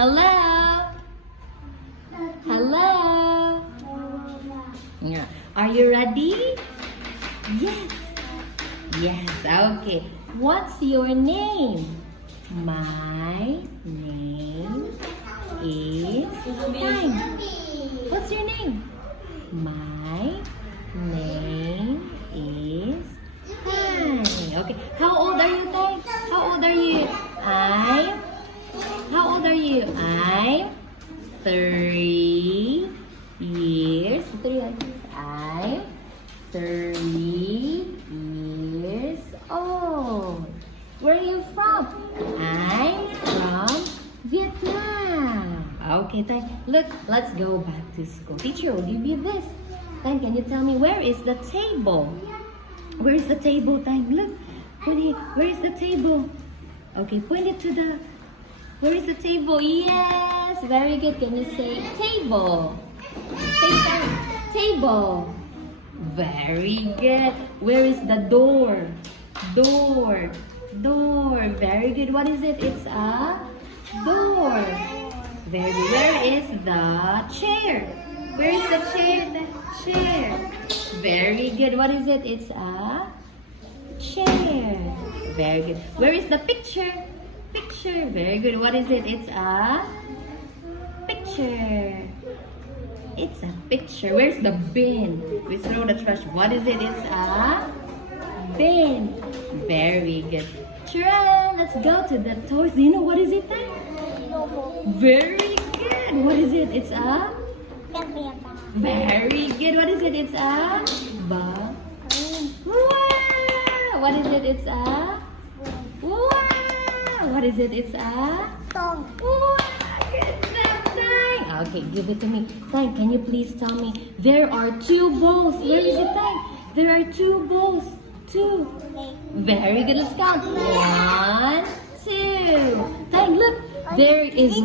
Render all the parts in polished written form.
Hello? Hello? Yeah. Are you ready? Yes. Yes, okay. What's your name? My name is Time. What's your name? My name is Time. Okay. How old are you, Time? How old are you? How old are you? I'm 3 years. I'm 3 years old. Where are you from? I'm from Vietnam. Okay, Tay. Look, let's go back to school. Teacher will give you this. Tay, can you tell me where is the table? Where is the table, Tay? Look, point it. Where is the table? Okay, point it to the. Where is the table? Yes, very good. Can you say table? Say that. Table. Very good. Where is the door? Door. Door. Very good. What is it? It's a door. Very good. Where is the chair? Where is the chair? The chair. Very good. What is it? It's a chair. Very good. Where is the picture? Picture. Very good. What is it? It's a picture. It's a picture. Where's the bin? We throw the trash. What is it? It's a bin. Very good. Children, let's go to the toys. Do you know what is it then? Very good. What is it? It's a... Very good. What is it? It's a... Wow. What is it? It's a... Wow. What is it? It's a... Wow. Good job, Tay. Okay, give it to me. Tay, can you please tell me? There are 2 bowls. Where is it, Tay? There are 2 bowls. 2. Very good. Let's count. 1, 2. Tay, look. There is...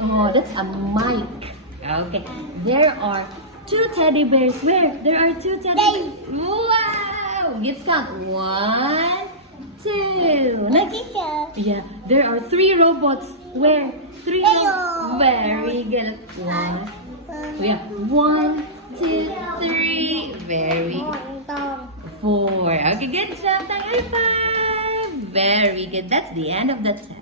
Oh, that's a mic. Okay. There are 2 teddy bears. Where? There are 2 teddy bears. Wow. Let's count. 1, 2. Next. Yeah. There are 3 robots. Where? 3 robots. Very good. 1. Yeah. 1, 2, 3. Very good. 4. Okay, good job. High five. Very good. That's the end of the test.